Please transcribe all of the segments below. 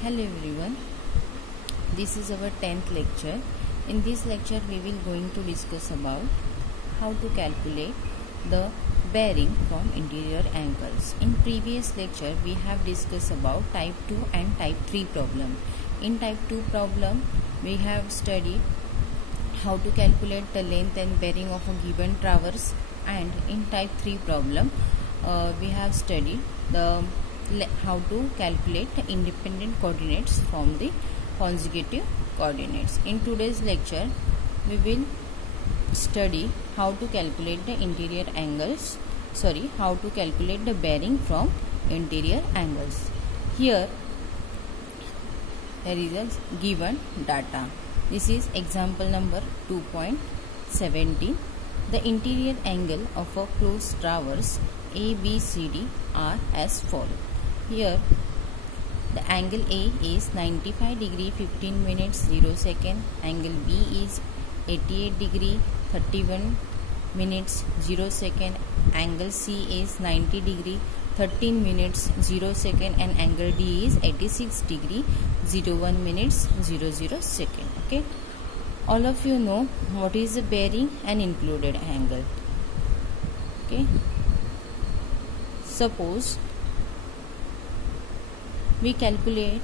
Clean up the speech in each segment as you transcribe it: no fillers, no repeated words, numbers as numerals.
Hello everyone, this is our 10th lecture. In this lecture we will going to discuss about how to calculate the bearing from interior angles. In previous lecture we have discussed about type 2 and type 3 problem. In type 2 problem we have studied how to calculate the length and bearing of a given traverse, and in type 3 problem we have studied how to calculate the independent coordinates from the consecutive coordinates. In today's lecture we will study how to calculate the how to calculate the bearing from interior angles. Here there is a given data. This is example number 2.17. The interior angle of a closed traverse ABCD are as follows. Here the angle A is 95 degree 15 minutes 0 second, angle B is 88 degree 31 minutes 0 second, angle C is 90 degree 13 minutes 0 second, and angle D is 86 degree 01 minutes 00 second. Okay, all of you know what is the bearing and included angle. Okay, suppose we calculate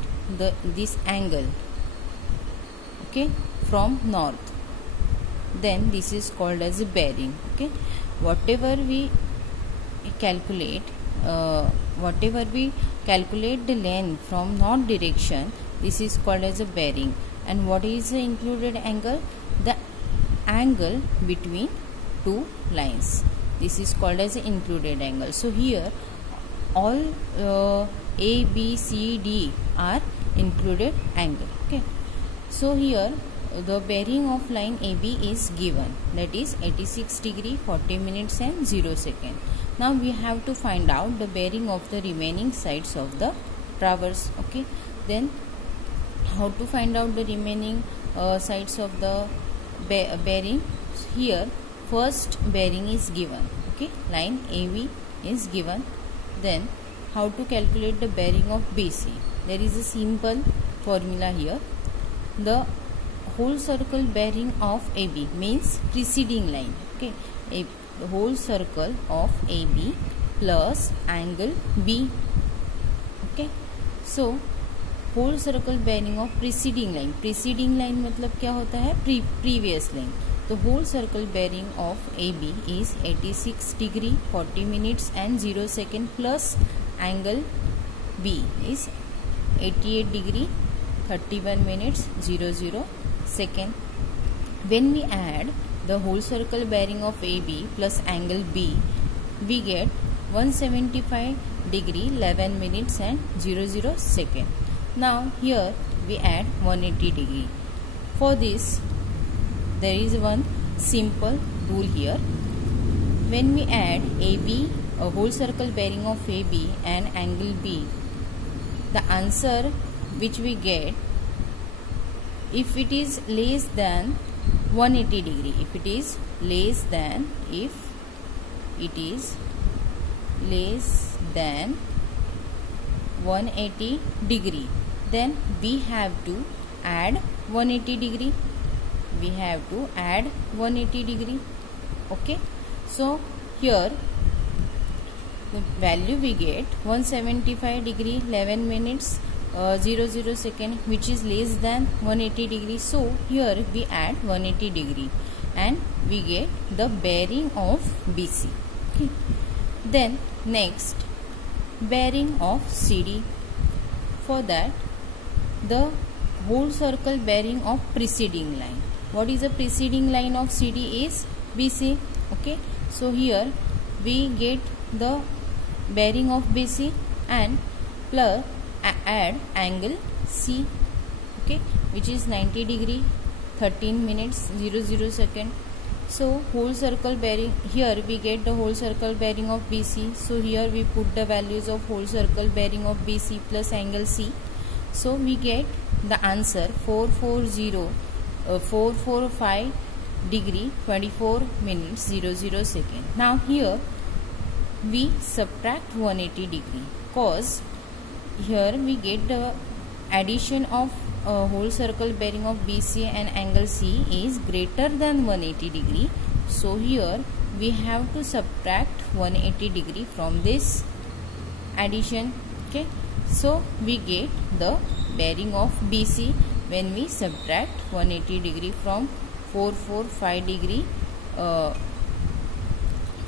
this angle, okay, from north, then this is called as a bearing. Okay, whatever we calculate the length from north direction, this is called as a bearing. And what is the included angle? The angle between two lines, this is called as the included angle. So here all A, B, C, D are included angle. Okay, so here the bearing of line AB is given, that is 86 degree 40 minutes and 0 second. Now we have to find out the bearing of the remaining sides of the traverse. Okay, then how to find out the remaining sides of the bearing? Here first bearing is given. Okay, line AB is given. Then how to calculate the bearing of BC? There is a simple formula here. The whole circle bearing of AB means preceding line. Okay, the whole circle of AB plus angle B. Okay, so whole circle bearing of preceding line मतलब क्या होता है? Previous line. The whole circle bearing of AB is 86 degree 40 minutes and 0 second plus angle B is 88 degree 31 minutes 00 second. When we add the whole circle bearing of AB plus angle B, we get 175 degree 11 minutes and 00 second. Now here we add 180 degree. For this there is one simple rule here. When we add AB, a whole circle bearing of AB and angle B, the answer which we get, if it is less than 180 degree, if it is less than 180 degree, then we have to add 180 degree. Okay, so here the value we get 175 degree 11 minutes 00 second, which is less than 180 degree. So here we add 180 degree and we get the bearing of BC. Okay, then next bearing of CD. For that, the whole circle bearing of preceding line. What is the preceding line of CD? Is BC. Okay, so here we get the bearing of BC and plus add angle C, okay, which is 90 degree 13 minutes 00 second. So whole circle bearing, here we get the whole circle bearing of BC. So here we put the values of whole circle bearing of BC plus angle C. So we get the answer 445 degree 24 minutes 00 second. Now here we subtract 180 degree, cause here we get the addition of whole circle bearing of BC and angle C is greater than 180 degree. So here we have to subtract 180 degree from this addition. Okay, so we get the bearing of BC when we subtract 180 degree from 445 degree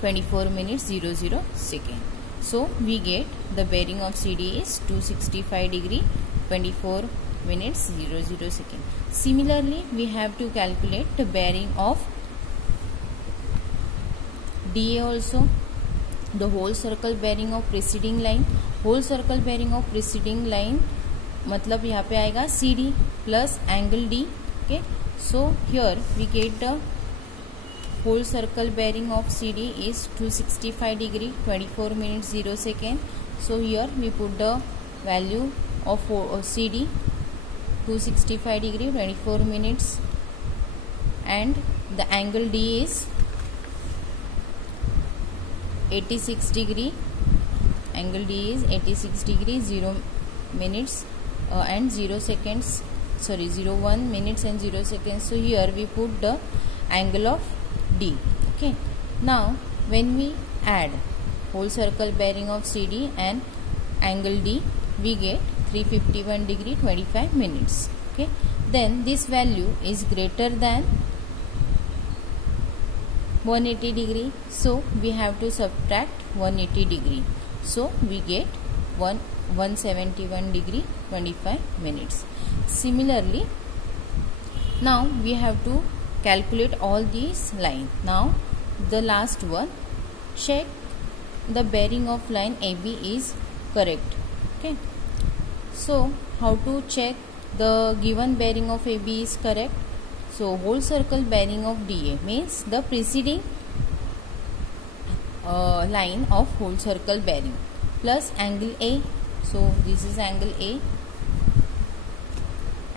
24 minutes 00 second. So we get the bearing of CD is 265 degree 24 minutes 00 second. Similarly, we have to calculate the bearing of DA also. The whole circle bearing of preceding line. Whole circle bearing of preceding line मतलब यहाँ पे आएगा CD plus angle D. Okay, so here we get the whole circle bearing of CD is 265 degree 24 minutes 0 second. So here we put the value of CD 265 degree 24 minutes and the angle D is 86 degree. Angle D is 86 degree 0 minutes and 0 seconds, sorry 01 minutes and 0 seconds. So here we put the angle of D. Okay, now when we add whole circle bearing of CD and angle D, we get 351 degree 25 minutes. Okay, then this value is greater than 180 degree, so we have to subtract 180 degree. So we get 171 degree 25 minutes. Similarly, now we have to calculate all these lines. Now the last one, check the bearing of line AB is correct. Okay, so how to check the given bearing of AB is correct? So whole circle bearing of DA means the preceding line of whole circle bearing plus angle A. So this is angle A.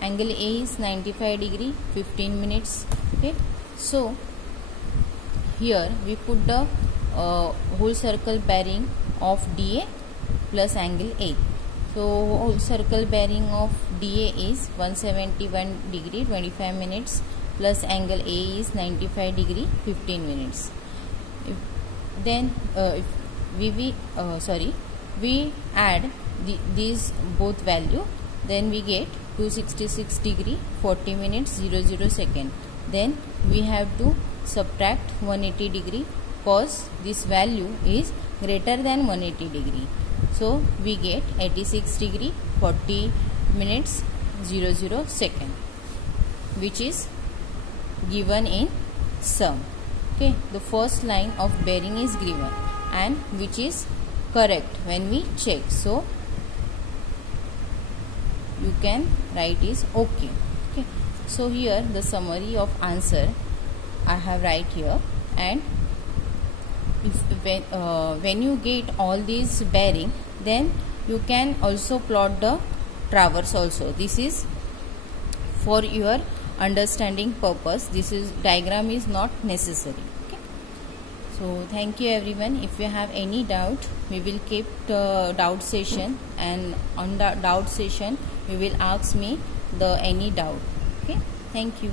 Angle A is 95 degree 15 minutes. Okay, so here we put the whole circle bearing of DA plus angle A. So whole circle bearing of DA is 171 degree 25 minutes plus angle A is 95 degree 15 minutes. If we add these both value, then we get 266 degree 40 minutes 00 second. Then we have to subtract 180 degree cause this value is greater than 180 degree. So we get 86 degree 40 minutes 00 second, which is given in sum. Okay, the first line of bearing is given and which is correct when we check. So you can write is okay. Okay, so here the summary of answer I have write here, and when you get all these bearing, then you can also plot the traverse also. This is for your understanding purpose. This is diagram is not necessary. Okay, so thank you everyone. If you have any doubt, we will keep the doubt session, and on the doubt session you will ask me the any doubt. Okay, thank you.